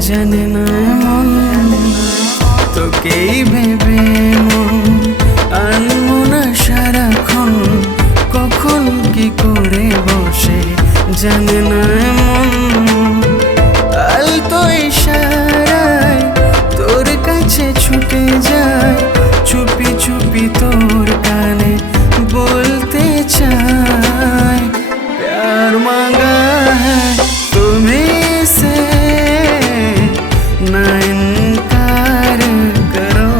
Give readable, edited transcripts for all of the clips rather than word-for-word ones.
জানে না মন তোকেই ভেবে মন আনমো না সারাক্ষণ কখন কি করে বসে জানে না মন আলতো ইশারায় তোর কাছে ছুটে যায় চুপি চুপি তোর কানে বলতে চায় प्यार मांगा है तुम्हें से ना इनकार करो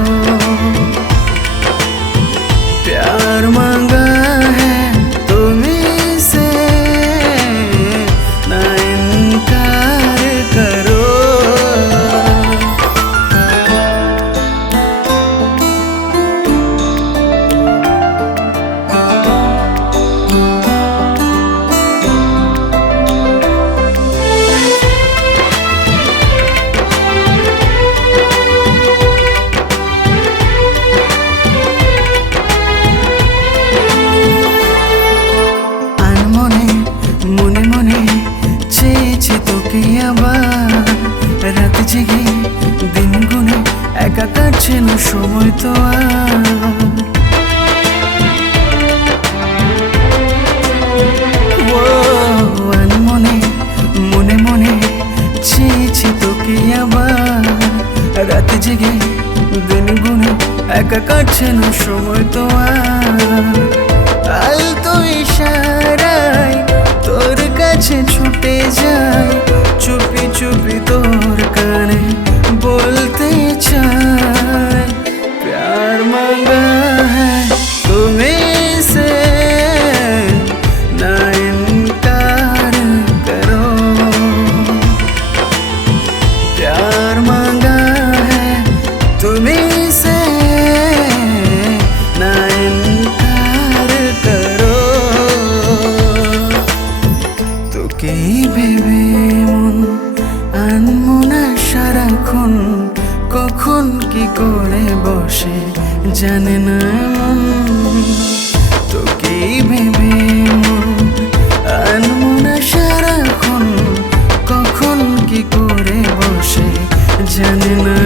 प्यार मांगा है तुम्हें से ना इनकार करो মনে মনে চেয়েছি তোকে আবার রাত জেগে দিন গুনে একা কাটছে না সময় তো আর মনে মনে মনে চেয়েছি তোকে আবার রাত জেগে দিন গুনে একা কাটছে না সময় তো আলতো ইশারায় তোর কাছে ছুটে যায় চুপি চুপি তোর কানে বলতে চায় प्यार मांगा है तुम्हें से ना इनकार करो प्यार मांगा है तुम्हें से ना इनकार करो তোকেই ভেবে মন আনমো না সারাক্ষণ কখন কি করে বসে জানে না মন তোকেই ভেবে মন আনমো না সারাক্ষণ কখন কি করে বসে জানে না